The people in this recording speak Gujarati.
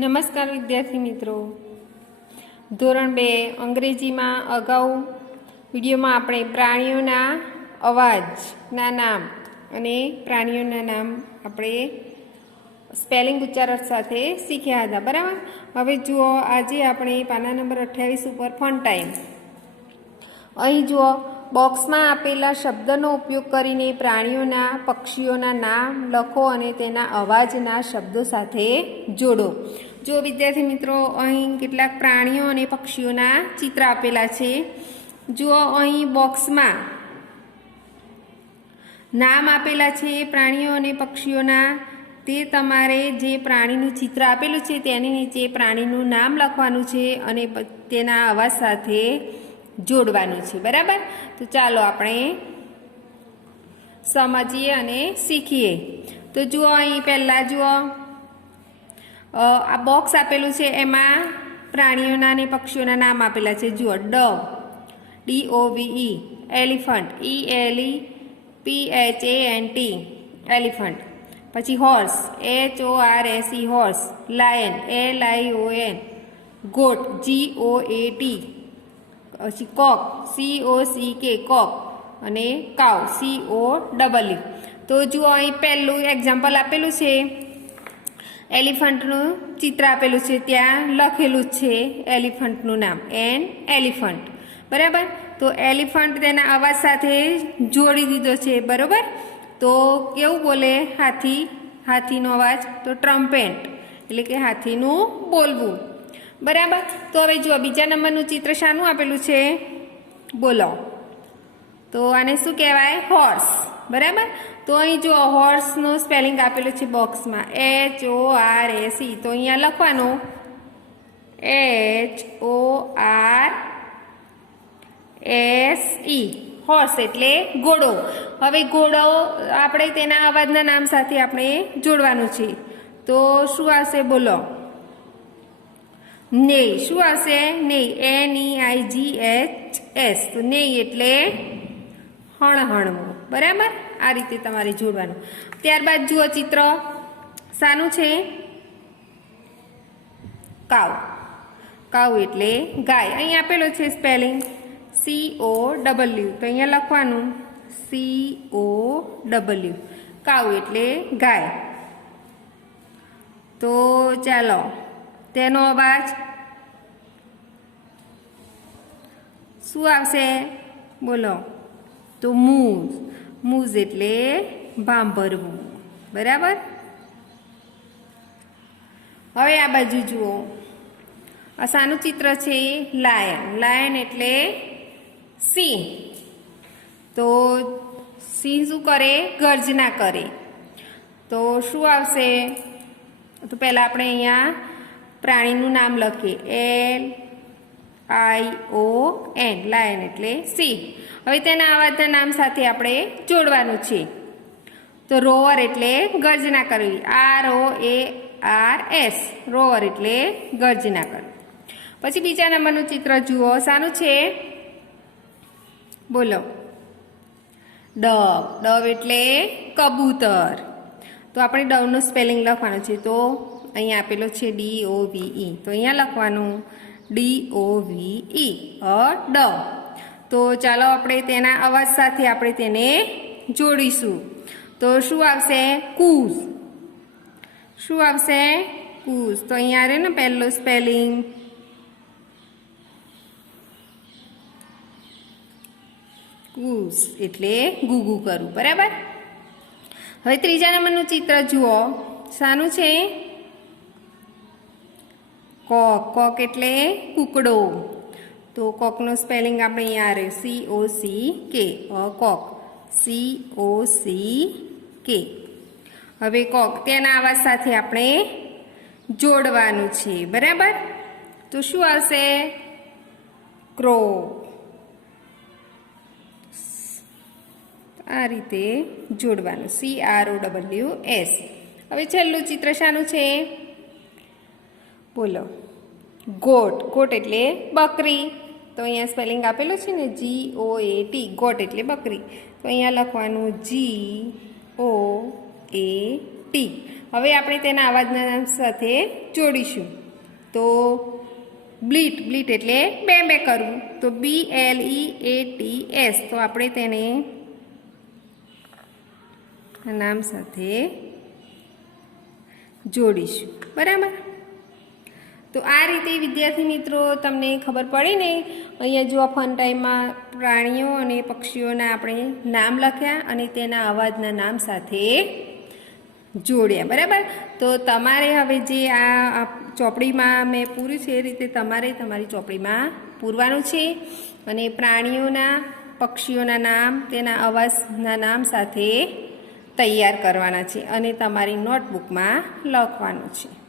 નમસ્કાર વિદ્યાર્થી મિત્રો, ધોરણ 2 અંગ્રેજીમાં અગાઉ વિડીયોમાં આપણે પ્રાણીઓના અવાજના નામ અને પ્રાણીઓના નામ આપણે સ્પેલિંગ ઉચ્ચારણ સાથે શીખ્યા હતા, બરાબર. હવે જુઓ, આજે આપણે પાના નંબર 28 ઉપર ફન ટાઈમ. અહીં જુઓ, બોક્સમાં આપેલા શબ્દનો ઉપયોગ કરીને પ્રાણીઓના પક્ષીઓના નામ લખો અને તેના અવાજના શબ્દો સાથે જોડો. જો વિદ્યાર્થી મિત્રો, અહીં કેટલાક પ્રાણીઓ અને પક્ષીઓના ચિત્ર આપેલા છે. જુઓ, અહીં બોક્સમાં નામ આપેલા છે પ્રાણીઓ અને પક્ષીઓના. તે તમારે જે પ્રાણીનું ચિત્ર આપેલું છે તેની નીચે પ્રાણીનું નામ લખવાનું છે અને તેના અવાજ સાથે જોડવાનું છે, બરાબર. તો ચાલો આપણે સમજીએ અને શીખીએ. તો જુઓ, અહીં પહેલાં જુઓ, આ બોક્સ આપેલું છે, એમાં પ્રાણીઓના અને પક્ષીઓના નામ આપેલા છે. જુઓ, dove, DOVE, elephant, ELEPHANT, elephant. પછી horse, HORSE, horse. Lion, LION, goat, GOAT. પછી કોક, COCK, કોક. અને કાવ, COW. તો જુઓ, અહીં પહેલું એક્ઝામ્પલ આપેલું છે, એલિફન્ટનું ચિત્ર આપેલું છે, ત્યાં લખેલું જ છે એલિફન્ટનું નામ, એન એલિફન્ટ, બરાબર. તો એલિફન્ટ તેના અવાજ સાથે જોડી દીધો છે, બરાબર. તો કેવું બોલે હાથી? હાથીનો અવાજ તો ટ્રમ્પેટ, એટલે કે હાથીનું બોલવું, બરાબર. તો હવે જુઓ, બીજા નંબરનું ચિત્ર શાનું આપેલું છે? બોલો. તો આને શું કહેવાય? હોર્સ, બરાબર. તો અહીં જુઓ, હોર્સનું સ્પેલિંગ આપેલું છે બોક્સમાં, HORSE. તો અહીંયા લખવાનું HORSE, હોર્સ એટલે ઘોડો. હવે ઘોડો આપણે તેના અવાજના નામ સાથે આપણે જોડવાનું છે. તો શું આવશે? બોલો. નેય. શું આવશે? નેય, NEIGHS. તો નેય એટલે હણહણવું, બરાબર. આ રીતે તમારે જોડવાનું. ત્યારબાદ જુઓ, ચિત્ર શાનું છે? કાવ. કાવ એટલે ગાય. અહીં આપેલો છે સ્પેલિંગ COW. તો અહીંયા લખવાનું COW. કાવ એટલે ગાય. તો ચાલો, તેનો અવાજ શું આવશે? બોલો. તો મૂઝ. મૂઝ એટલે ભાંભરવું, બરાબર. હવે આ બાજુ જુઓ, શાનું ચિત્ર છે? લાયન. લાયન એટલે સિંહ. તો સિંહ શું કરે? ગર્જના કરે. તો શું આવશે? તો પહેલાં આપણે અહીંયા પ્રાણીનું નામ લખીએ, LION, લાયન એટલે સિંહ. હવે તેના અવાજના નામ સાથે આપણે જોડવાનું છે. તો રોવર એટલે ગર્જના કરવી, ROARS, રોવર એટલે ગર્જના કરવી. પછી બીજા નંબરનું ચિત્ર જુઓ, શાનું છે? બોલો. ડવ. ડવ એટલે કબૂતર. તો આપણે ડવનું સ્પેલિંગ લખવાનું છે. તો અહીંયા આપેલો છે DOVE. તો અહીંયા લખવાનું DOVE, ડવ. તો ચાલો આપણે તેના અવાજ સાથે આપણે તેને જોડીશું. તો શું આવશે? કૂઝ. શું આવશે? કૂઝ. તો અહીંયા રહ્યું ને પહેલું સ્પેલિંગ, કૂઝ એટલે ગુગુ કરવું, બરાબર. હવે ત્રીજા નંબરનું ચિત્ર જુઓ, શાનું છે? કોક. કોક એટલે કૂકડો. તો કોકનું સ્પેલિંગ આપણે અહીંયા રહ્યું COCK, કોક, COCK. હવે કોક તેના અવાજ સાથે આપણે જોડવાનું છે, બરાબર. તો શું આવશે? ક્રો. આ રીતે જોડવાનું, CROWS. હવે છેલ્લું ચિત્ર શાનું છે? બોલો. ગોટ. ગોટ એટલે બકરી. તો અહીંયા સ્પેલિંગ આપેલું છે ને, GOAT, ગોટ એટલે બકરી. તો અહીંયા લખવાનું GOAT, ટી. હવે આપણે તેના અવાજના નામ સાથે જોડીશું. તો બ્લીટ, બ્લીટ એટલે બે બે કરવું, તો BLEATS. તો આપણે તેને નામ સાથે જોડીશું. બરાબર. તો આ રીતે વિદ્યાર્થી મિત્રો તમને ખબર પડી ને, અહીંયા જો ફન ટાઈમમાં પ્રાણીઓ અને પક્ષીઓના આપણે નામ લખ્યા અને તેના અવાજના નામ સાથે જોડ્યા. બરાબર. તો તમારે હવે જે આ ચોપડીમાં મેં પૂર્યું છે એ રીતે તમારે તમારી ચોપડીમાં પૂરવાનું છે અને પ્રાણીઓના પક્ષીઓના નામ તેના અવાજના નામ સાથે તૈયાર કરવાના છે અને તમારી નોટબુકમાં લખવાનું છે.